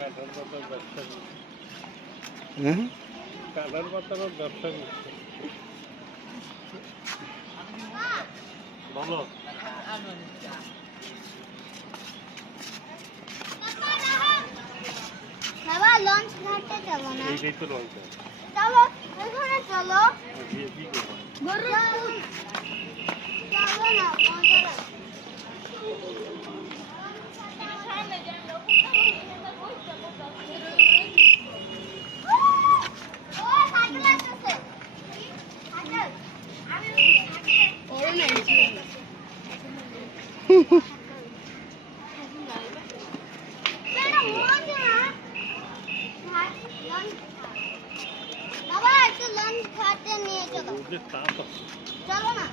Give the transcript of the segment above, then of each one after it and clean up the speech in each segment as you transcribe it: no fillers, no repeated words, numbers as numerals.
কাঁঠাল পাতার ব্যবসা ভালো। বাবা লঞ্চ ঘাটে যাব না? এইটাই তো লঞ্চ। চলো ওখানে চলো। গিয়ে কি করব? গরু চলো না মজা লাগে। বাবা একটু লঞ্চ ঘাটে নিয়ে চলো। চলো না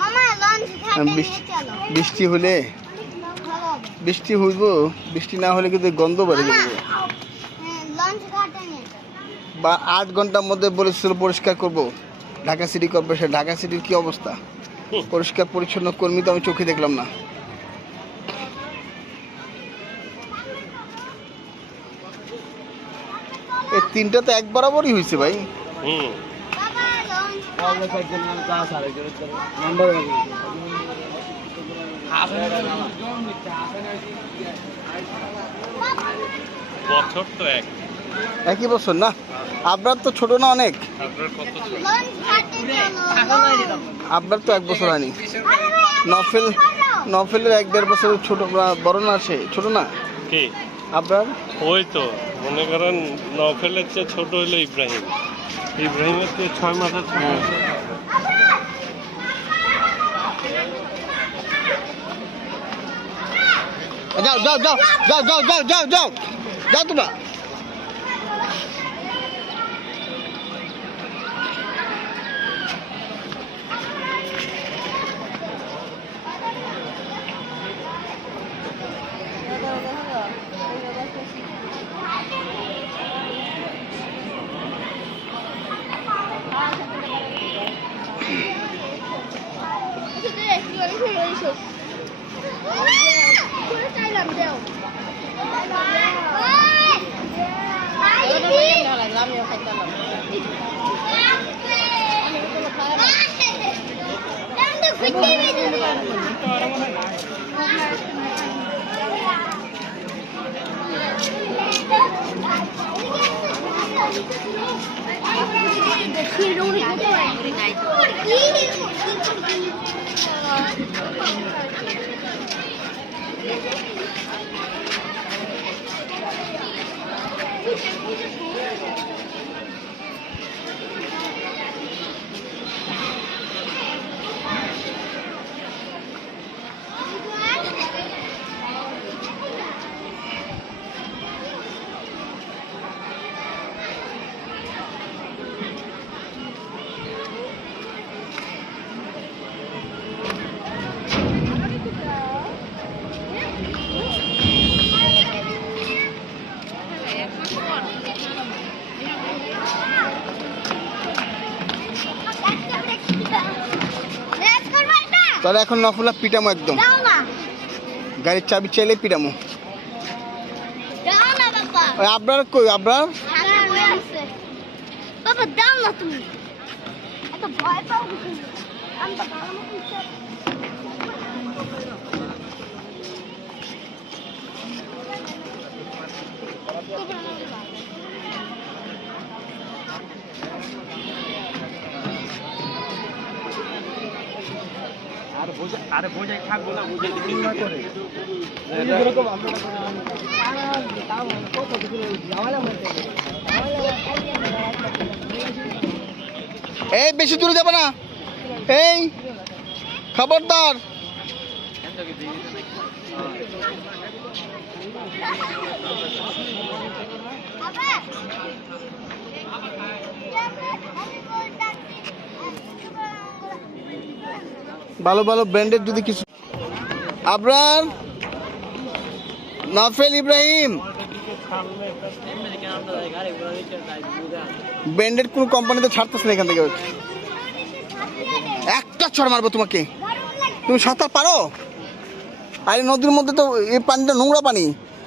মামা লঞ্চ ঘাটে নিয়ে চলো। বৃষ্টি হলে ভালো হবে। বৃষ্টি হইব, বৃষ্টি না হলে কিন্তু গন্ধ বেড়ে যাবে। হ্যাঁ লঞ্চ ঘাটে নিয়ে চলো। বা 8 ঘন্টার মধ্যে বলেছিল পরিষ্কার করব, ঢাকা সিটি কর্পোরেশন। ঢাকা সিটির কি অবস্থা? পরিষ্কার পরিচ্ছন্ন কর্মী তো আমি চোখে দেখলাম না। এই 3টা তো এক বরাবরই হয়েছে ভাই। বাবা লঞ্চ বছর তো একই বছর না? আপনার তো ছোট না অনেক? আপনার কত ছোট? লঞ্চ ঘাটে চলো। আপনার তো 1 বছর হয়নি। নফেলের 1-1.5 বছর ছোট, বড় না? সে ছোট না কি আপনার? ওই তো মনে করেন নফেলের চেয়ে ছোট হলো ইব্রাহিম। ইব্রাহিমের চেয়ে 6 মাসের ছোট। যাও যাও যাও যাও যাও যাও যাও যাও যাও তোমরা। তাহলে এখন নফলা পিটামো একদম। গাড়ির চাবি চাইলে পিটামো। ওই আপনার কই? আপনার বাবা দাও না তুমি, এত ভয় পাও আমি তো ভালো মতো আরে বোঝাই থাকবো না, বুঝে করে এই বেশি দূরে যাবে না, এই খবরদার। ভালো ভালো ব্র্যান্ডের যদি কিছু। আবরার, নাফেল, ইব্রাহিম, ব্র্যান্ডেড কোন কোম্পানিতে ছাড়তেছে না এখান থেকে। একটা ছড় মারবো তোমাকে। তুমি সাঁতার পারো? আরে নদীর মধ্যে তো এই পানিটা নোংরা পানি,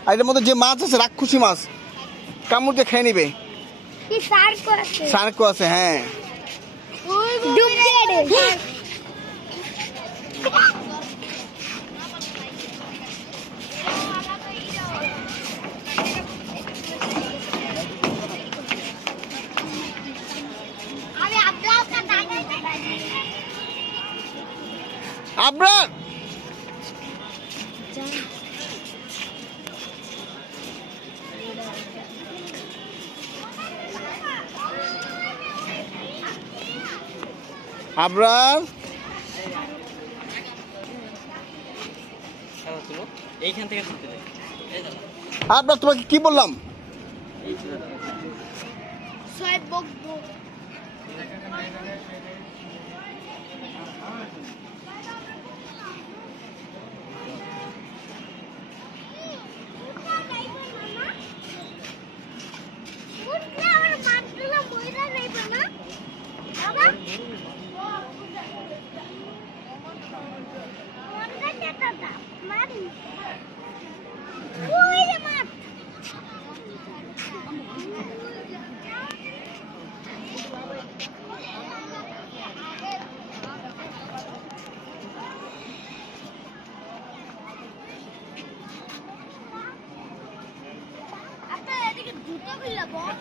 আর এর মধ্যে যে মাছ আছে রাক্ষসী মাছ, কামড় দিয়ে খেয়ে নিবে। কি সার্ক আছে? শার্কও আছে, হ্যাঁ। ডুব দিয়ে দে। আমি আপনার কাছে টাকা আবরার আবরার এইখান থেকে তুলতে দেয়। আবরার তোমাকে কি বললাম? ছয় বকবো। আপনার এদিকে জুতো খুললা বল।